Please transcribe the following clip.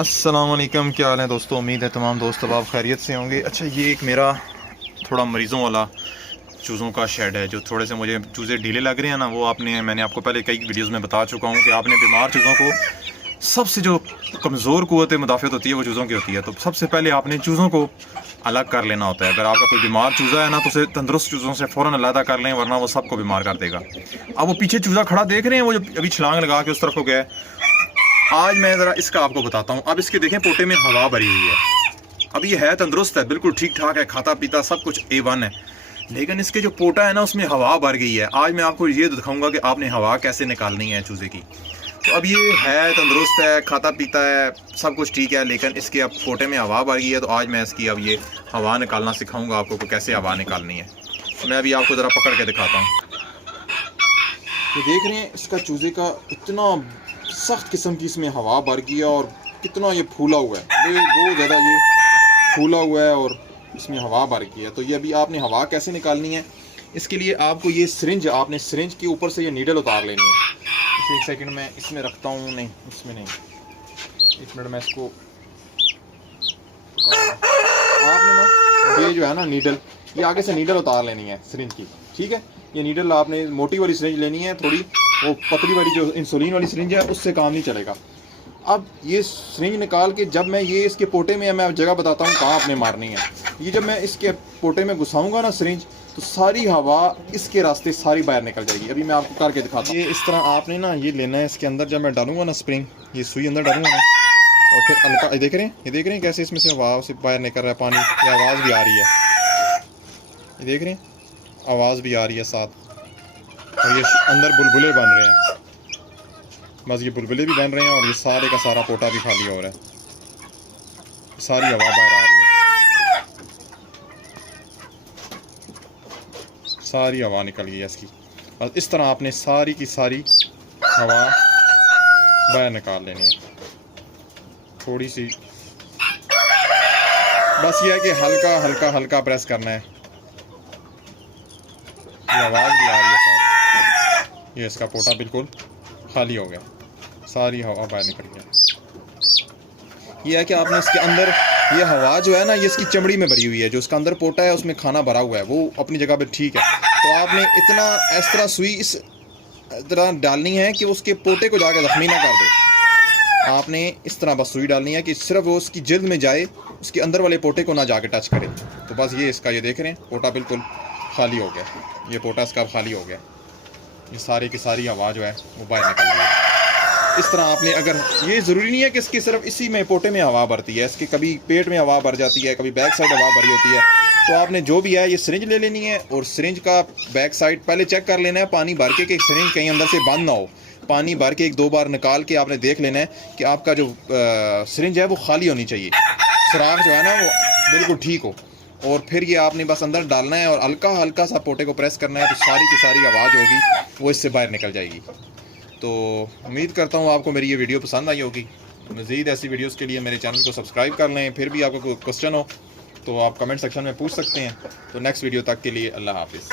अस्सलाम वालेकुम, क्या हाल है दोस्तों। उम्मीद है तमाम दोस्त अब आप खैरियत से होंगे। अच्छा, ये एक मेरा थोड़ा मरीज़ों वाला चूज़ों का शेड है। जो थोड़े से मुझे चूज़े ढीले लग रहे हैं ना, वो मैंने आपको पहले कई वीडियोज़ में बता चुका हूँ कि आपने बीमार चूज़ों को सबसे जो कमज़ोर क़ुव्वत मुदाफ़अत होती है वो चूज़ों की होती है। तो सबसे पहले आपने चूज़ों को अलग कर लेना होता है। अगर आपका कोई बीमार चूज़ा है ना, तो उसे तंदुरुस्त चूज़ों से फ़ौरन अलहदा कर लें, वरना वो सबको बीमार कर देगा। अब वो पीछे चूज़ा खड़ा देख रहे हैं, वो जो अभी छलांग लगा के उस तरफ को गया है। आज मैं ज़रा इसका आपको बताता हूँ। अब इसके देखें, पोटे में हवा भरी हुई है। अब ये है तंदुरुस्त है, बिल्कुल ठीक ठाक है, खाता पीता सब कुछ A1 है, लेकिन इसके जो पोटा है ना, उसमें हवा भर गई है। आज मैं आपको ये दिखाऊंगा कि आपने हवा कैसे निकालनी है चूज़े की। तो अब ये है तंदुरुस्त है, खाता पीता है, सब कुछ ठीक है, लेकिन इसके अब पोटे में हवा भर गई है। तो आज मैं इसकी अब ये हवा निकालना सिखाऊंगा आपको कि कैसे हवा निकालनी है। तो मैं अभी आपको ज़रा पकड़ के दिखाता हूँ। तो देख रहे हैं, इसका चूज़े का इतना सख्त किस्म की इसमें हवा भर गई है और कितना ये फूला हुआ है, बहुत ज़्यादा ये फूला हुआ है और इसमें हवा भर गई है। तो ये अभी आपने हवा कैसे निकालनी है, इसके लिए आपको ये आपने सिरिंज के ऊपर से ये नीडल उतार लेनी है। इसे एक सेकंड में इसमें रखता हूँ, नहीं इसमें नहीं, एक मिनट में इसको आपने ना ये जो है ना नीडल, ये आगे से नीडल उतार लेनी है सिरिंज की, ठीक है। ये नीडल आपने मोटी वाली सिरिंज लेनी है, थोड़ी वो पतली वाली जो इंसुलिन वाली सिरिंज है उससे काम नहीं चलेगा। अब ये सिरिंज निकाल के जब मैं ये इसके पोटे में, मैं जगह बताता हूँ कहाँ आपने मारनी है। ये जब मैं इसके पोटे में घुसाऊँगा ना सिरिंज, तो सारी हवा इसके रास्ते सारी बाहर निकल जाएगी। अभी मैं आपको करके दिखाता हूँ। ये इस तरह आपने ना ये लेना है, इसके अंदर जब मैं डालूंगा ना स्प्रिंग, ये सुई अंदर डालूंगा ना, और फिर हल्का देख रहे हैं, ये देख रहे हैं कैसे इसमें से हवा से बाहर निकल रहा है पानी, ये आवाज़ भी आ रही है, ये देख रहे हैं आवाज़ भी आ रही है साथ, और ये अंदर बुलबुले बन रहे हैं। बस ये बुलबुले भी बन रहे हैं और ये सारे का सारा पोटा भी खाली हो रहा है, सारी हवा बाहर आ रही है, सारी हवा निकल गई है इसकी। और इस तरह आपने सारी की सारी हवा बाहर निकाल लेनी है, थोड़ी सी, बस ये है कि हल्का हल्का हल्का प्रेस करना है। ये आवाज़ भी आ रही है साथ, ये इसका पोटा बिल्कुल खाली हो गया, सारी हवा बाहर निकल गई। ये है कि आपने इसके अंदर ये हवा जो है ना, ये इसकी चमड़ी में भरी हुई है, जो इसका अंदर पोटा है उसमें खाना भरा हुआ है, वो अपनी जगह पे ठीक है। तो आपने इतना इस तरह सुई इस तरह डालनी है कि उसके पोटे को जाकर जख्मी ना कर दे। आपने इस तरह बस सुई डालनी है कि सिर्फ वो उसकी जिल्द में जाए, उसके अंदर वाले पोटे को ना जाके टच करे। तो बस ये इसका, ये देख रहे हैं पोटा बिल्कुल खाली हो गया, ये पोटा इसका खाली हो गया, ये सारी की सारी हवा जो है वो बाहर निकल गई। इस तरह आपने, अगर ये ज़रूरी नहीं है कि इसकी सिर्फ इसी में पोटे में हवा भरती है, इसके कभी पेट में हवा भर जाती है, कभी बैक साइड हवा भरी होती है। तो आपने जो भी है ये सिरिंज ले लेनी है और सिरिंज का बैक साइड पहले चेक कर लेना है पानी भर के कि सिरिंज कहीं अंदर से बंद ना हो। पानी भर के 1-2 बार निकाल के आपने देख लेना है कि आपका जो सिरिंज है वो खाली होनी चाहिए, सुराख जो है ना वो बिल्कुल ठीक हो। और फिर ये आपने बस अंदर डालना है और हल्का हल्का सा पोटे को प्रेस करना है, तो सारी की सारी आवाज़ होगी वो इससे बाहर निकल जाएगी। तो उम्मीद करता हूँ आपको मेरी ये वीडियो पसंद आई होगी। मज़ीद ऐसी वीडियोस के लिए मेरे चैनल को सब्सक्राइब कर लें। फिर भी आपको कोई क्वेश्चन हो तो आप कमेंट सेक्शन में पूछ सकते हैं। तो नेक्स्ट वीडियो तक के लिए अल्लाह हाफिज़।